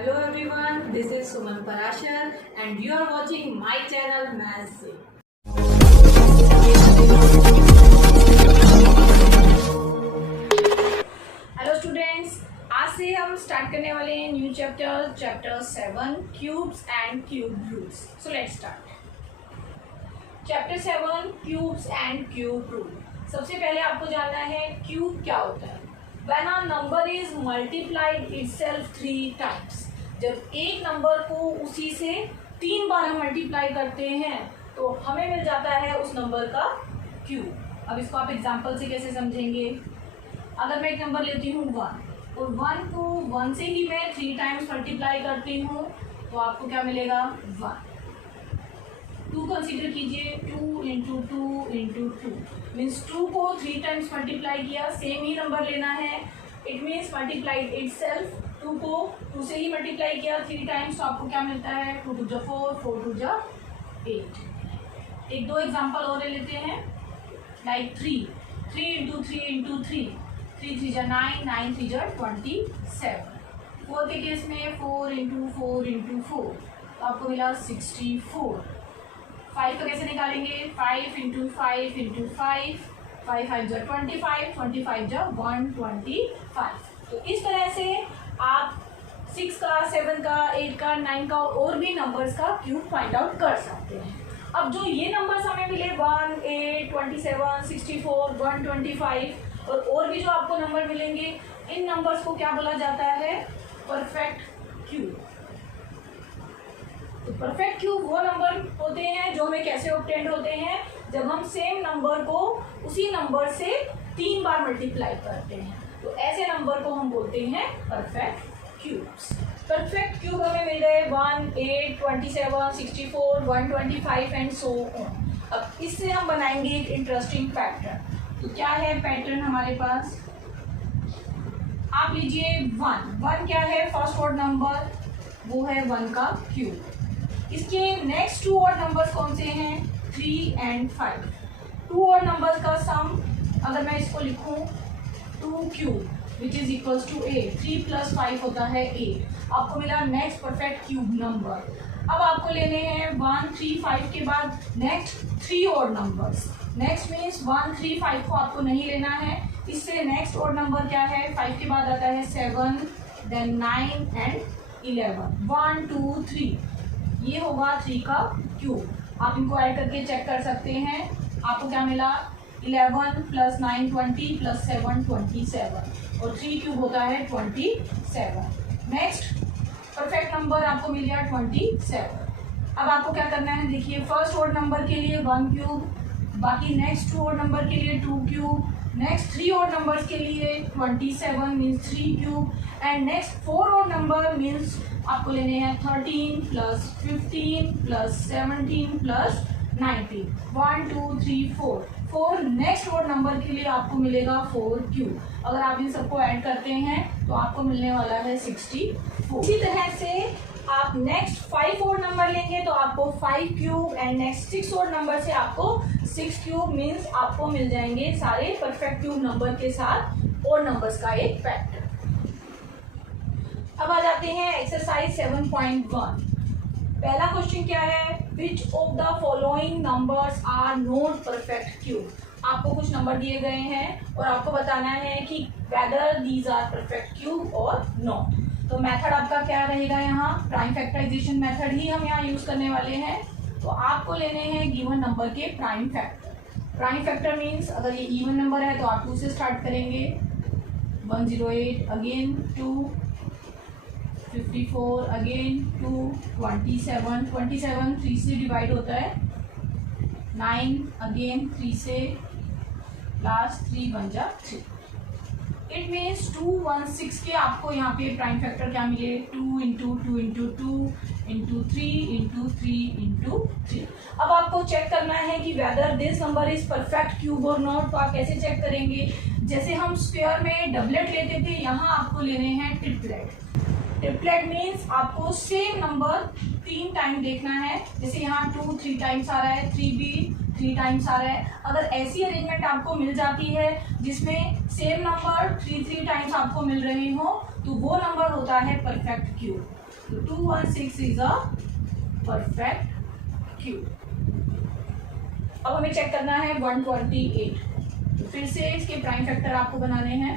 Hello everyone, this is Suman Parashar and you are watching my channel Maths से। Hello students, आज से हम start करने वाले हैं new chapter 7 cubes and cube roots. So let's start. Chapter 7 cubes and cube root. सबसे पहले आपको जानना है क्यूब क्या होता है। When a number is multiplied itself 3 times, जब एक नंबर को उसी से 3 बार हम मल्टीप्लाई करते हैं तो हमें मिल जाता है उस नंबर का क्यूब। अब इसको आप एग्जांपल से कैसे समझेंगे। अगर मैं एक नंबर लेती हूँ 1 और 1 को 1 से ही मैं 3 टाइम्स मल्टीप्लाई करती हूँ तो आपको क्या मिलेगा 1। 2 कंसीडर कीजिए, 2 into two into two means 2 को 3 टाइम्स मल्टीप्लाई किया, सेम ही नंबर लेना है। It means multiplied itself. 2 को 2 से ही मल्टीप्लाई किया 3 टाइम्स तो आपको क्या मिलता है 2 टू जा 4, 4 टू जा 8। एक दो एग्जाम्पल और ले लेते हैं, like 3 into three into three, 3 जा 9, 9 जा 27। 4 के केस में 4 इंटू 4 इंटू 4 तो आपको मिला 64। 5 को कैसे निकालेंगे, 5 इंटू 5 इंटू 5, 5 जा 25, 25 जा 125। तो इस तरह से आप 6 का, 7 का, 8 का, 9 का और भी नंबर्स का क्यूब फाइंड आउट कर सकते हैं। अब जो ये नंबर्स हमें मिले 1, 8, 27, 64, 125 और भी जो आपको नंबर मिलेंगे, इन नंबर्स को क्या बोला जाता है, परफेक्ट क्यूब। तो परफेक्ट क्यूब वो नंबर होते हैं जो हमें कैसे ऑब्टेन्ड होते हैं, जब हम सेम नंबर को उसी नंबर से 3 बार मल्टीप्लाई करते हैं तो ऐसे नंबर को हम बोलते हैं परफेक्ट क्यूब्स। परफेक्ट क्यूब हमें मिल गए 1, 8, 27, 64, 125 एंड सो ऑन। अब इससे हम बनाएंगे एक इंटरेस्टिंग पैटर्न। तो क्या है पैटर्न हमारे पास, आप लीजिए 1 क्या है, फर्स्ट ऑर्डर नंबर वो है 1 का क्यूब। इसके नेक्स्ट 2 ऑड नंबर्स कौन से हैं, 3 एंड 5। 2 ऑड नंबर्स का सम अगर मैं इसको लिखूं 2 cube which is equals to 8, 3 plus 5 होता है 8। आपको मिला नेक्स्ट परफेक्ट क्यूब नंबर। अब आपको लेने हैं 1, 3, 5 के बाद next 3 odd numbers. Next means 1, 3, 5 को आपको नहीं लेना है, इससे नेक्स्ट ऑड नंबर क्या है, 5 के बाद आता है 7, देन 9 एंड 11। 1, 2, 3 ये होगा 3 का क्यूब। आप इनको ऐड करके चेक कर सकते हैं, आपको क्या मिला 11 प्लस 9 20 प्लस 7 27 और 3 क्यूब होता है 27। नेक्स्ट परफेक्ट नंबर आपको मिल गया 27। अब आपको क्या करना है, देखिए फर्स्ट ऑड नंबर के लिए 1 क्यूब, बाकी नेक्स्ट 2 ऑड नंबर के लिए 2 क्यूब, नेक्स्ट 3 ऑड नंबर्स के लिए 27 means 3 cube and next 4 odd number means आपको लेने हैं 13 plus 15 plus 17 plus 19। 1, 2, 3, 4 next odd number के लिए आपको मिलेगा 4 क्यूब। अगर आप इन सबको ऐड करते हैं तो आपको मिलने वाला है 64। इसी तरह से आप नेक्स्ट 5 ऑड नंबर लेंगे तो आपको 5 cube and next 6 odd number से आपको 6 क्यूब मीन्स आपको मिल जाएंगे सारे परफेक्ट क्यूब नंबर के साथ ऑड नंबर्स का एक पैटर्न। अब आ जाते हैं एक्सरसाइज 7.1। पहला क्वेश्चन क्या है, which of the following numbers are not perfect cube. आपको कुछ नंबर दिए गए हैं और आपको बताना है कि whether these are perfect cube और नॉट। तो मेथड आपका क्या रहेगा, यहाँ प्राइम फैक्टराइजेशन मेथड ही हम यहाँ यूज करने वाले हैं। तो आपको लेने हैं गिवन नंबर के prime factor. Prime factor means अगर ये इवन नंबर है तो आप 2 से स्टार्ट करेंगे, 108 अगेन 2, 54 अगेन 2, 27 3 से डिवाइड होता है, 9 अगेन 3 से, लास्ट 3 बन जा 3। इट मीन्स 216 के आपको यहाँ पे प्राइम फैक्टर क्या मिले, 2 into 2 into 2 into 3 into 3 into 3। अब आपको चेक करना है कि whether this number is perfect cube और नॉट। तो आप कैसे चेक करेंगे, जैसे हम स्क्वायर में डबलेट लेते थे, यहाँ आपको लेने हैं ट्रिपलेट। ट्रिपलेट मीन्स आपको सेम नंबर 3 टाइम देखना है, जैसे यहाँ 2 3 टाइम्स आ रहा है, 3 भी 3 टाइम्स आ रहा है। अगर ऐसी अरेंजमेंट आपको मिल जाती है जिसमें सेम नंबर 3 टाइम्स आपको मिल रहे हो तो वो नंबर होता है परफेक्ट क्यूब। तो 216 इज अ परफेक्ट क्यूब। अब हमें चेक करना है 128। तो फिर से इसके प्राइम फैक्टर आपको बनाने हैं।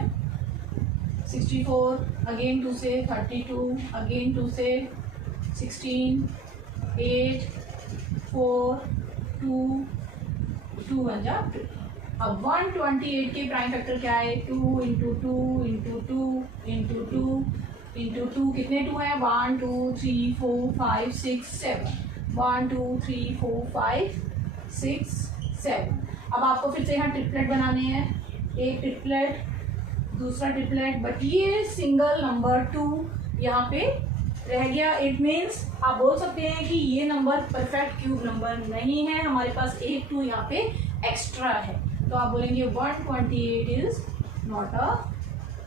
64 अगेन 2 से, 32 अगेन 2 से, 16, 8, 4, 2, 2 1 जा 2। अब 128 के प्राइम फैक्टर क्या है? 2 इंटू 2 इंटू 2 इंटू 2 इंटू 2, कितने 2 हैं? 1 2 3 4 5 6 7, 1 2 3 4 5 6 7। अब आपको फिर से यहाँ ट्रिपलेट बनाने हैं, एक ट्रिपलेट, दूसरा ट्रिपलेट, बट ये सिंगल नंबर 2 यहाँ पे रह गया। इट मीन्स आप बोल सकते हैं कि ये नंबर परफेक्ट क्यूब नंबर नहीं है, हमारे पास एक 2 यहाँ पे एक्स्ट्रा है। तो आप बोलेंगे 128 is not a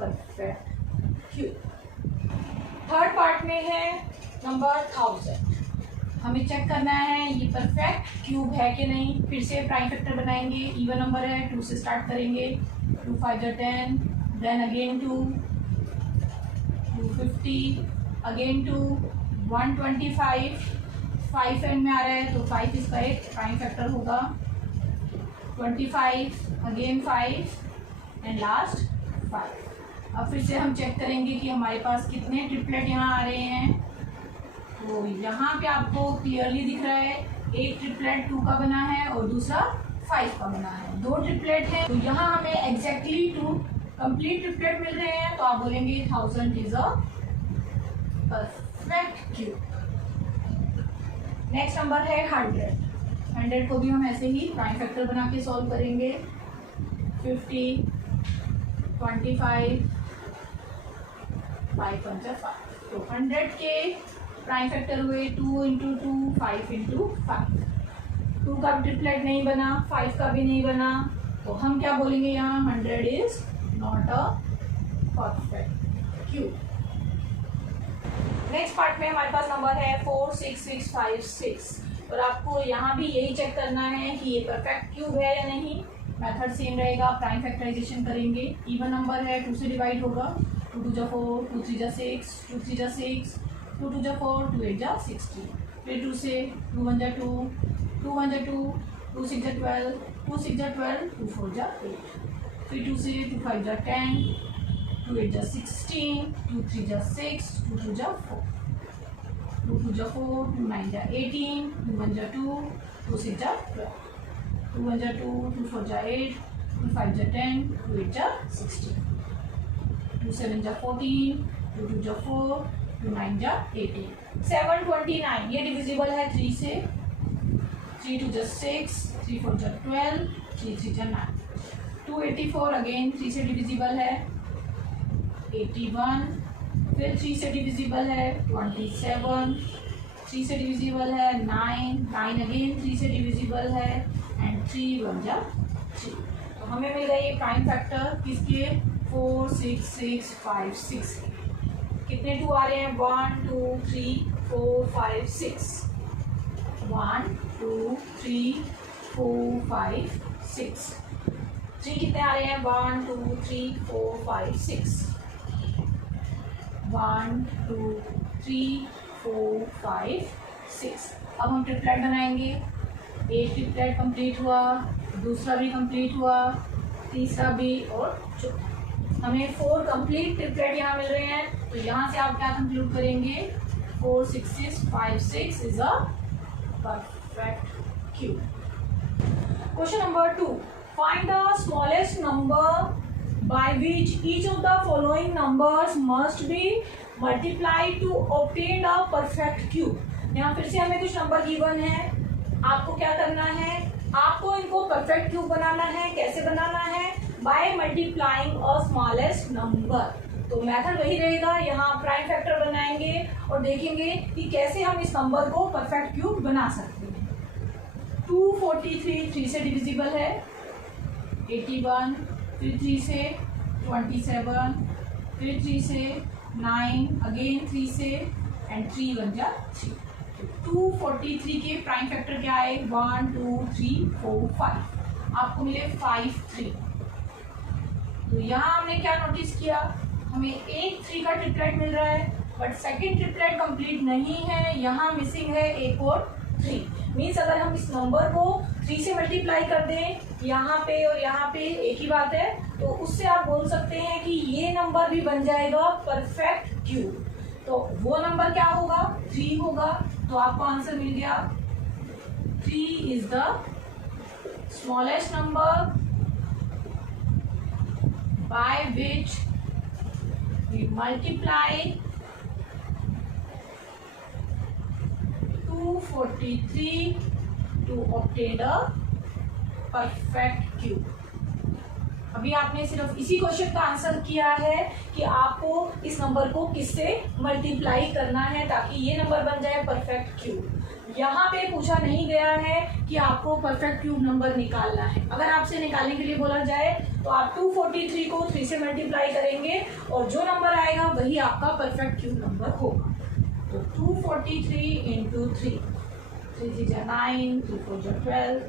perfect cube. Third part में है नंबर 1000। हमें चेक करना है ये परफेक्ट क्यूब है कि नहीं। फिर से प्राइम फैक्टर बनाएंगे, इवन नंबर है, 2 से स्टार्ट करेंगे, 2 5 10, देन अगेन 2, 250 अगेन 2, 125, 5 एंड में आ रहा है तो 5 इसका एक प्राइम फैक्टर होगा, 25 अगेन 5 एंड लास्ट 5। अब फिर से हम चेक करेंगे कि हमारे पास कितने ट्रिपलेट यहाँ आ रहे हैं। तो यहाँ पे आपको क्लियरली दिख रहा है एक ट्रिपलेट 2 का बना है और दूसरा 5 का बना है, 2 ट्रिपलेट है। तो यहाँ हमें एग्जैक्टली 2 कंप्लीट ट्रिपलेट मिल रहे हैं। तो आप बोलेंगे 1000 is a perfect cube. Next number है 100। 100 को भी हम ऐसे ही प्राइम फैक्टर बना के सॉल्व करेंगे। 50, 25, 5 5 5। तो 100 के प्राइम फैक्टर हुए 2 इंटू 2, 5 इंटू 5। 2 का ट्रिपलेट नहीं बना, 5 का भी नहीं बना, तो हम क्या बोलेंगे यहाँ? 100 is not a perfect cube. Next part में हमारे पास नंबर है 4 6 6 5 6 और आपको यहाँ भी यही चेक करना है कि ये परफेक्ट क्यूब है या नहीं। मेथड सेम रहेगा, प्राइम फैक्टराइजेशन करेंगे, इवन नंबर है, 2 से डिवाइड होगा, 2 2 जा 4, 2 3 जा 6, 2 3 जा 6, 2 2 जा 4, 2 8 जा 16, फिर 2 से, 2 1 जा 2, 2 1 जा 2, 2 6 जा 12, 2 6 जा 12, 2 4 जा 8, फिर 2 से, 2 5 जा 10, 2 8 जा 16, 2 3 जा 6, 2 2 जा 4, 2 2 जा 4, 2 9 जा 18, 2 1 जा 2, 2 6 जा 12, 2 1 जा 2, 2 4 जा 8, 2 5 जा 10, 2 8 जा 16, 2 7 जा 14, 2 2 जा 4, 2 9 जा 18, 729 ये डिविजिबल है 3 से, 3 2 जा 6, 3 4 जा 12, 3 3 जा 9, 284 अगेन 3 से डिविजिबल है, 81, फिर 3 से डिविजिबल है 27, 3 से डिविजिबल है 9, 9 अगेन 3 से डिविजिबल है एंड 3 1 जा 3। तो हमें मिल गए ये प्राइम फैक्टर किसके? 4 6 6 5 6। कितने 2 आ रहे हैं? 1 2 3 4 5 6, 1 2 3 4 5 6। 3 कितने आ रहे हैं? 1 2 3 4 5 6, 1 2 3 4 5 6। अब हम ट्रिपलेट बनाएंगे, एक ट्रिपलेट कंप्लीट हुआ, दूसरा भी कंप्लीट हुआ, तीसरा भी और चौथा। हमें 4 कंप्लीट ट्रिपलेट यहाँ मिल रहे हैं। तो यहाँ से आप क्या कंक्लूड करेंगे? 4 6 6 5 6 is a perfect cube. Question number 2, find the smallest number by which each of the following numbers must be multiplied to obtain a perfect cube। यहाँ फिर से हमें कुछ नंबर गिवन है, आपको क्या करना है? आपको इनको परफेक्ट क्यूब बनाना है। कैसे बनाना है? By multiplying a smallest number. तो मेथड वही रहेगा, यहाँ प्राइम फैक्टर बनाएंगे और देखेंगे कि कैसे हम इस नंबर को परफेक्ट क्यूब बना सकते हैं। 243 3 से डिविजिबल है, 81, फिर 3 से 27, फिर 3 से 9, अगेन 3 से एंड 3 1 जा 3। 243 के प्राइम फैक्टर क्या है? 1 2 3 4 5। आपको मिले 5 3। तो यहाँ हमने क्या नोटिस किया? हमें एक 3 का ट्रिपलेट मिल रहा है, बट सेकंड ट्रिपलेट कंप्लीट नहीं है, यहाँ मिसिंग है एक और 3। मीन्स अगर हम इस नंबर को 3 से मल्टीप्लाई कर दें यहाँ पे और यहाँ पे एक ही बात है, तो उससे आप बोल सकते हैं कि ये नंबर भी बन जाएगा परफेक्ट क्यूब। तो वो नंबर क्या होगा, 3 होगा। तो आपको आंसर मिल गया 3 is the smallest number by which we multiply 243 to obtain a perfect cube। अभी आपने सिर्फ इसी क्वेश्चन का आंसर किया है कि आपको इस नंबर को किससे मल्टीप्लाई करना है ताकि ये नंबर बन जाए परफेक्ट क्यूब। यहाँ पे पूछा नहीं गया है कि आपको परफेक्ट क्यूब नंबर निकालना है। अगर आपसे निकालने के लिए बोला जाए तो आप 243 को 3 से मल्टीप्लाई करेंगे और जो नंबर आएगा वही आपका परफेक्ट क्यूब नंबर होगा। तो 243 इंटू 3, 3 3 9, 3 4 12,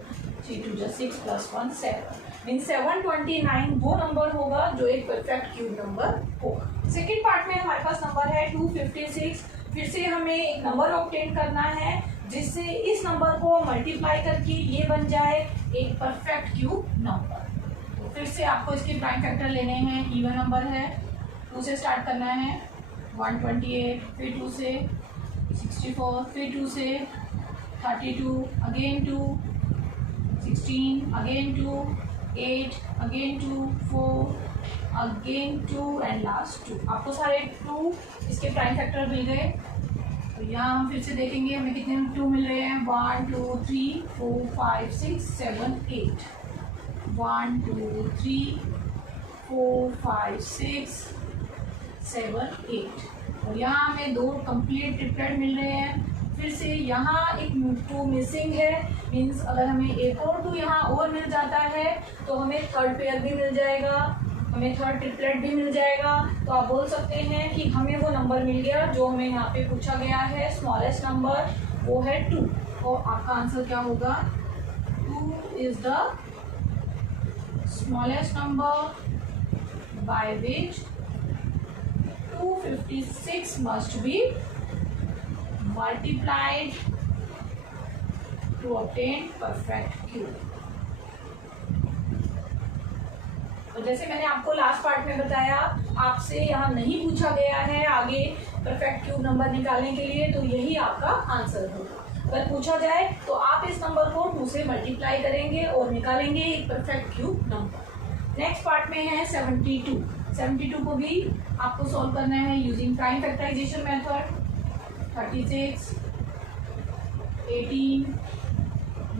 3 2 6 प्लस 1 7, मीन 729 वो नंबर होगा जो एक परफेक्ट क्यूब नंबर होगा। सेकेंड पार्ट में हमारे पास नंबर है 256। फिर से हमें एक नंबर ऑब्टेन करना है जिससे इस नंबर को मल्टीप्लाई करके ये बन जाए एक परफेक्ट क्यूब नंबर। तो फिर से आपको इसके प्राइम फैक्टर लेने हैं। इवन नंबर है, 2 से स्टार्ट करना है, 128, फिर 2 से 64, फिर 2 से 32, again 2, 16, again 2, 8, again 2, 4, again 2 and last 2। आपको सारे 2 इसके प्राइम फैक्टर मिल गए। तो यहाँ हम फिर से देखेंगे हमें कितने 2 मिल रहे हैं। 1 2 3 4 5 6 7 8, 1 2 3 4 5 6 7 8, और यहाँ हमें 2 कंप्लीट ट्रिपलेट मिल रहे हैं। फिर से यहाँ एक 2 मिसिंग है, मीन्स अगर हमें एक और 2 यहाँ और मिल जाता है तो हमें थर्ड पेयर भी मिल जाएगा, हमें थर्ड ट्रिपलेट भी मिल जाएगा। तो आप बोल सकते हैं कि हमें वो नंबर मिल गया जो हमें यहाँ पे पूछा गया है, स्मॉलेस्ट नंबर, वो है 2। तो आपका आंसर क्या होगा, 2 is the smallest number by which 256 must be multiplied to obtain perfect cube। तो जैसे मैंने आपको लास्ट पार्ट में बताया, आपसे यहाँ नहीं पूछा गया है आगे परफेक्ट क्यूब नंबर निकालने के लिए, तो यही आपका आंसर होगा। अगर पूछा जाए तो आप इस नंबर को 2 से मल्टीप्लाई करेंगे और निकालेंगे एक perfect cube number. Next part में है 72। 72 को भी आपको सॉल्व करना है यूजिंग प्राइम फैक्टराइजेशन मेथड। 36, 18,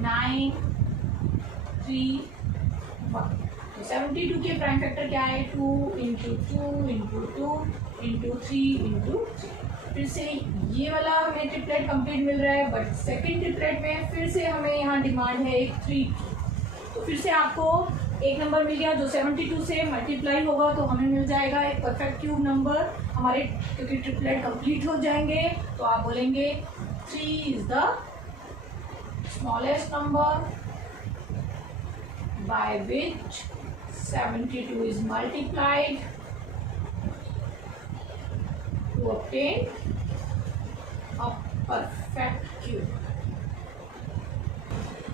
9, 3, 1। तो 72 के प्राइम फैक्टर क्या है, 2 इंटू 2 इंटू 2 इंटू 3 इंटू 3। फिर से ये वाला हमें ट्रिपलेट कंप्लीट मिल रहा है, बट सेकेंड ट्रिपलेट में फिर से हमें यहाँ डिमांड है एक 3 की। तो फिर से आपको एक नंबर मिल गया जो 72 से मल्टीप्लाई होगा तो हमें मिल जाएगा एक परफेक्ट क्यूब नंबर हमारे, क्योंकि ट्रिपलेट कंप्लीट हो जाएंगे। तो आप बोलेंगे 3 is the smallest number by which 72 is multiplied to obtain a perfect cube।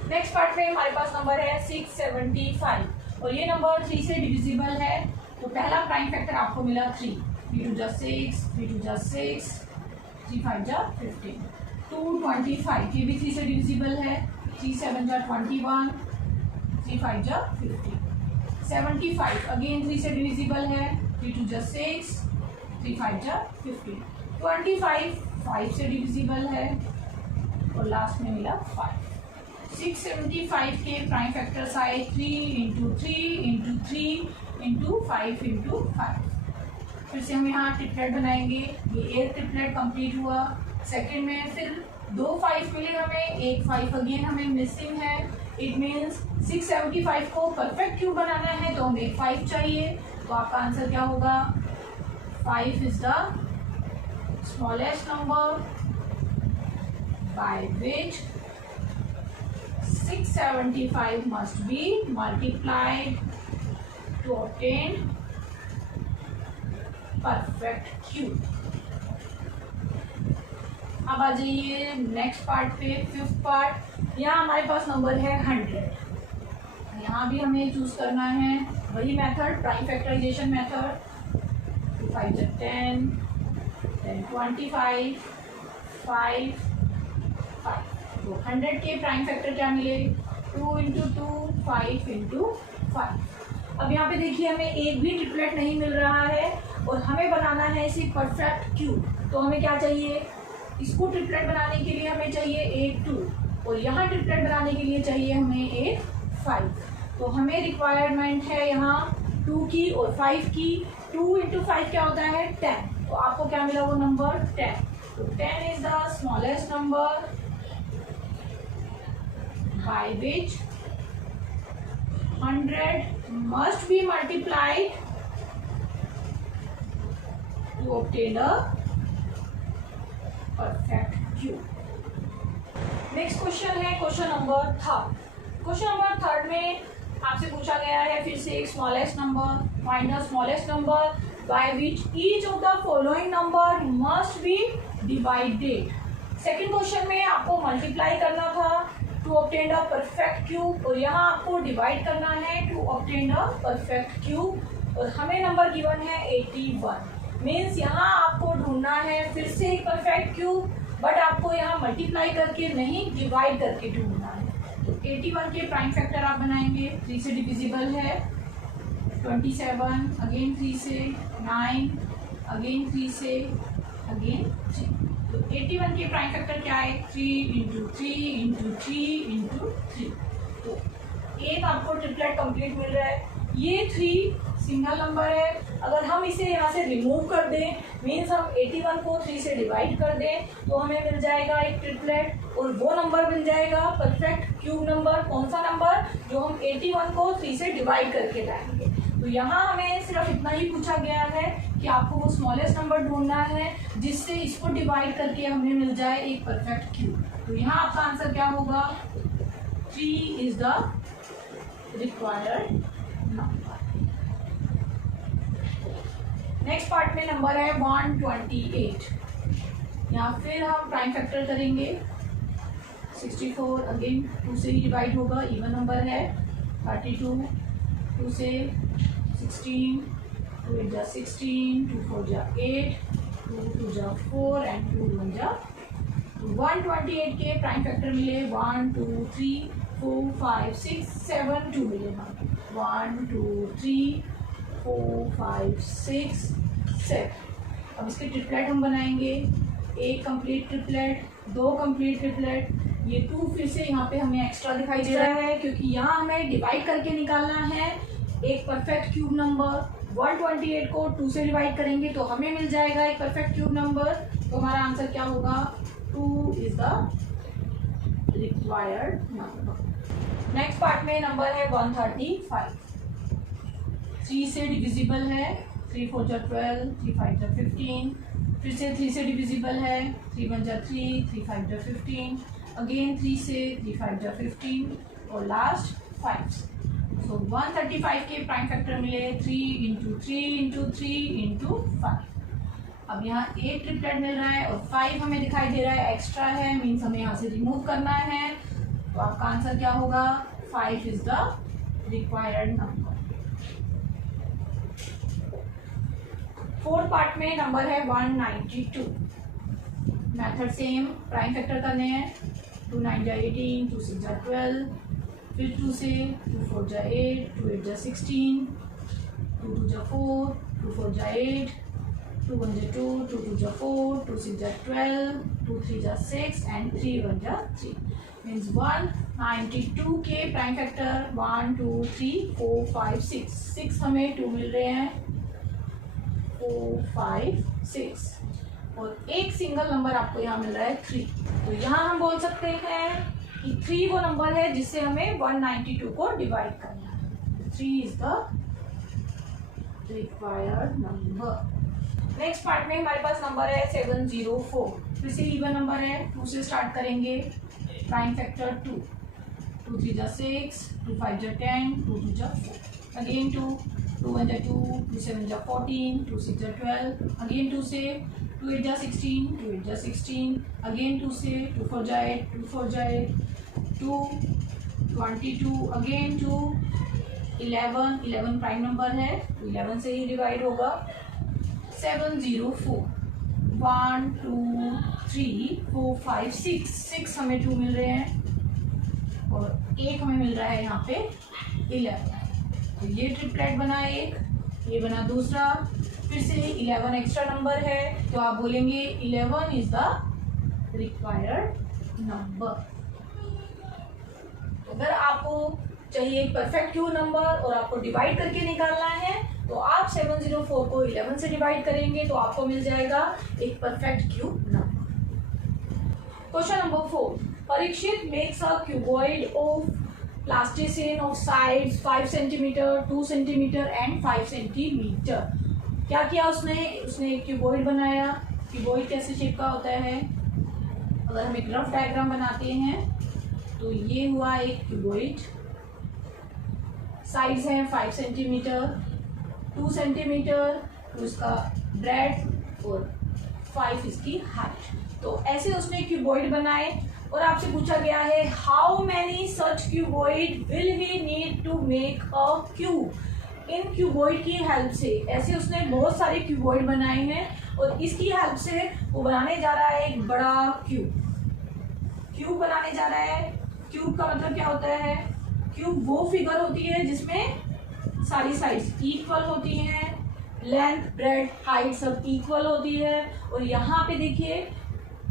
Next part में हमारे पास नंबर है 675 और ये नंबर 3 से डिविजिबल है। तो पहला प्राइम फैक्टर आपको मिला 3, 3 2 6, 3 2 6, 3 5 15, 225 ये भी 3 से डिविजिबल है, 3 7 21, 3 5 15, 75 अगेन 3 से डिविजिबल है, 3 2 6, 3 5 15, 25 5 से डिविजिबल है और लास्ट में मिला 5। 675 के प्राइम फैक्टर्स आए 3 इंटू 3 इंटू 3 इंटू 5 इंटू 5। फिर से हम यहाँ ट्रिपलेट बनाएंगे। ये एक ट्रिपलेट कंप्लीट हुआ। सेकंड में फिर 2 5 मिले हमें, एक 5 अगेन हमें मिसिंग है। इट मीन्स 675 को परफेक्ट क्यूब बनाना है तो हमें एक 5 चाहिए। तो आपका आंसर क्या होगा, 5 is the smallest number by which 675 must be multiplied to obtain perfect cube। अब आ जाइए नेक्स्ट पार्ट पे, फिफ्थ पार्ट। यहाँ हमारे पास नंबर है 100। यहाँ भी हमें चूज करना है वही मेथड, प्राइम फैक्टराइजेशन मेथड। 2 5 10, 10 25, 5 5। तो 100 के प्राइम फैक्टर क्या मिले? 2 × 2, 5 × 5। अब यहाँ पे देखिए हमें एक भी ट्रिपलेट नहीं मिल रहा है और हमें बनाना है इसे परफेक्ट क्यूब। तो हमें क्या चाहिए? इसको ट्रिपलेट बनाने के लिए हमें चाहिए एक 2 और यहाँ ट्रिपलेट बनाने के लिए चाहिए हमें एक 5। तो हमें रिक्वायरमेंट है यहाँ 2 की और 5 की। 2 × 5 क्या होता है? 10। तो आपको क्या मिला? वो नंबर 10। तो 10 is the smallest number by which 100 must be multiplied to obtain a perfect cube. Next question है क्वेश्चन नंबर 3। क्वेश्चन नंबर 3 में आपसे पूछा गया है फिर से एक smallest number, find the smallest number by which each of the following number must be divided. Second question में आपको मल्टीप्लाई करना था to obtain a perfect cube और यहाँ आपको डिवाइड करना है to obtain a perfect cube और हमें नंबर गिवन है 81। मीन्स यहाँ आपको ढूंढना है फिर से एक परफेक्ट क्यूब, बट आपको यहाँ मल्टीप्लाई करके नहीं डिवाइड करके ढूंढना है। तो 81 के प्राइम फैक्टर आप बनाएंगे, 3 से डिविजिबल है, 27, अगेन 3 से, 9, अगेन 3 से, अगेन 3। तो 81 के प्राइम फैक्टर क्या है? 3 × 3 × 3 × 3। तो एक आपको ट्रिपलेट कंप्लीट मिल रहा है। ये 3 सिंगल नंबर है। अगर हम इसे यहाँ से रिमूव कर दें, मीन्स हम 81 को 3 से डिवाइड कर दें, तो हमें मिल जाएगा एक ट्रिपलेट और वो नंबर मिल जाएगा परफेक्ट क्यूब नंबर। कौन सा नंबर? जो हम 81 को 3 से डिवाइड करके लाएंगे। तो यहाँ हमें सिर्फ इतना ही पूछा गया है कि आपको वो स्मॉलेस्ट नंबर ढूंढना है जिससे इसको डिवाइड करके हमें मिल जाए एक परफेक्ट क्यूब। तो यहाँ आपका आंसर क्या होगा? 3 is the required number. Next part में नंबर है 128। यहाँ फिर हम प्राइम फैक्टर करेंगे। 64 अगेन 2 से ही डिवाइड होगा, इवन नंबर है। 32 2 से, 16 2 8 जा 16, 2 4 जा 8, 2 2 जा 4 एंड 2 1 जा 2। 128 के प्राइम फैक्टर मिले 1 2 3 4 5 6 7 2 मिले हमें। 1 2 3 4 5 6 7। अब इसके ट्रिपलेट हम बनाएंगे। एक कंप्लीट ट्रिपलेट, 2 कंप्लीट ट्रिपलेट। ये 2 फिर से यहाँ पे हमें एक्स्ट्रा दिखाई दे रहा है क्योंकि यहाँ हमें डिवाइड करके निकालना है एक परफेक्ट क्यूब नंबर। 128 को 2 से डिवाइड करेंगे तो हमें मिल जाएगा एक परफेक्ट क्यूब नंबर। तो हमारा आंसर क्या होगा? 2 is the required number. Next part में नंबर है 135। 3 से डिविजिबल है, 3 4 जा 12, 3 5 जा 15। फिर से 3 से डिविजिबल है, 3 1 जा 3, 3 5 जा 15, अगेन 3 से, 3 5 जा 15 और लास्ट 5। तो 135 के प्राइम फैक्टर मिले 3 × 3 × 3 × 5। अब यहाँ एक ट्रिपलेट मिल रहा है और 5 हमें दिखाई दे रहा है एक्स्ट्रा है, मीन्स हमें यहाँ से रिमूव करना है। तो आपका आंसर क्या होगा? 5 is the required number. Fourth part में नंबर है 192। मेथड सेम, प्राइम फैक्टर करने हैं। 2 9 जा 18, 2 6 जा 12, फिर 2 से, 2 4 जा 8, 2 8 जा 16, 2 2 जा 4, 2 4 जा 8, 2 1 जा 2, 2 2 जा 4, 2 6 जा 12, 2 3 जा 6 एंड 3 1 जा 3। मीन्स 192 के प्राइम फैक्टर 1 2 3 4 5 6। 6 हमें 2 मिल रहे हैं, 4 5 6 और एक सिंगल नंबर आपको यहाँ मिल रहा है 3। तो यहाँ हम बोल सकते हैं कि 3 वो नंबर है जिससे हमें 192 को डिवाइड करना है। 3 is the required number. Next part में हमारे पास नंबर है 704। फिर से इवन नंबर है, 2 से स्टार्ट करेंगे। प्राइम फैक्टर 2, 2 3 जा 6, 2 5 जा 10, 2 2 जा 4, अगेन 2 2 1 जा 2, 2 7 जा 14, 2 6 जा 12, अगेन 2 से, 2 8 जा 16, 2 8 जा 16, अगेन 2 से 2 4 जाए 2 4 जाए 2, 22, अगेन 2, 11 प्राइम नंबर है तो 11 से ही डिवाइड होगा। 7 0 4, 1 2 3 4 5 6 हमें 2 मिल रहे हैं और 1 हमें मिल रहा है यहाँ पे 11। तो ये ट्रिपलेट बना एक, ये बना दूसरा, फिर से 11 एक्स्ट्रा नंबर है तो आप बोलेंगे 11 इज द रिक्वायर्ड नंबर। अगर आपको चाहिए एक परफेक्ट क्यू नंबर और आपको डिवाइड करके निकालना है तो आप 704 को 11 से डिवाइड करेंगे तो आपको मिल जाएगा एक perfect Q number. Question number 4, Parikshit makes a cuboid of plasticine of sides 5 centimetre, 2 centimetre and 5 centimetre. क्या किया उसने एक क्यूबॉइड बनाया। क्यूबॉइड कैसे शेप का होता है, अगर हम एक रफ डायग्राम बनाते हैं तो ये हुआ एक क्यूबॉइड, साइड्स हैं 5 सेंटीमीटर, 2 सेंटीमीटर तो इसका ब्रेड और 5 इसकी हाइट। तो ऐसे उसने क्यूबॉइड बनाए और आपसे पूछा गया है how many such cuboid will he need to make a cube. इन क्यूबॉइड की हेल्प से, ऐसे उसने बहुत सारे क्यूबॉइड बनाए हैं और इसकी हेल्प से वो बनाने जा रहा है एक बड़ा क्यूब बनाने जा रहा है। क्यूब का मतलब क्या होता है, क्यूब वो फिगर होती है जिसमें सारी साइड्स इक्वल होती हैं, लेंथ ब्रेड हाइट सब इक्वल होती है। और यहाँ पे देखिए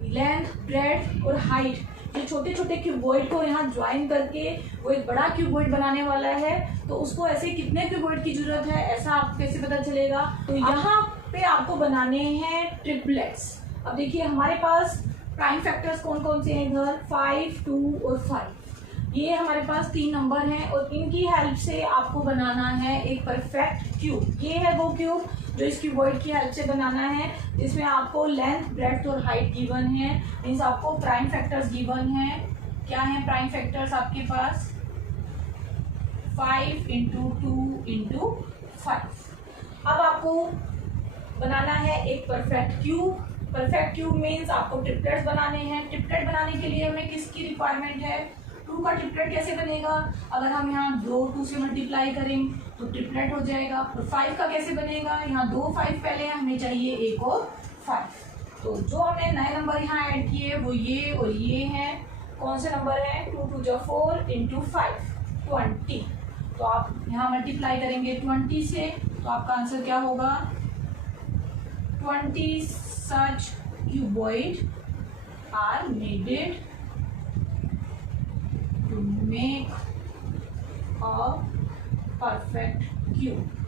लेंथ ब्रेड और हाइट, ये छोटे छोटे क्यूबॉइड को यहाँ ज्वाइन करके वो एक बड़ा क्यूबॉइड बनाने वाला है। तो उसको ऐसे कितने क्यूबॉइड की जरूरत है ऐसा आपको कैसे पता चलेगा। तो यहाँ पे आपको बनाने हैं ट्रिपलेट्स। अब देखिए हमारे पास प्राइम फैक्टर्स कौन कौन से हैं इधर, 5 2 और 5। ये हमारे पास 3 नंबर हैं और इनकी हेल्प से आपको बनाना है एक परफेक्ट क्यूब। ये है वो क्यूब जो इस क्यूबॉइड की हेल्प से बनाना है, जिसमें आपको लेंथ ब्रेड्थ और हाइट गिवन है, मीन्स आपको प्राइम फैक्टर्स गिवन है। क्या है प्राइम फैक्टर्स आपके पास, 5 × 2 × 5। अब आपको बनाना है एक perfect cube. Perfect cube means आपको ट्रिपलेट्स बनाने हैं। ट्रिपलेट बनाने के लिए हमें किसकी रिक्वायरमेंट है, 2 का ट्रिपलेट कैसे बनेगा, अगर हम यहाँ 2 से मल्टीप्लाई करें तो ट्रिपलेट हो जाएगा। और 5 का कैसे बनेगा, यहाँ 2 5 पहले हमें चाहिए एक और 5। तो जो हमने नए नंबर यहाँ ऐड किए वो ये और ये हैं, कौन से नंबर हैं, 2 2 जा 4 × 5 20। तो आप यहाँ मल्टीप्लाई करेंगे 20 से तो आपका आंसर क्या होगा, 20 such cuboid are needed to make a perfect cube।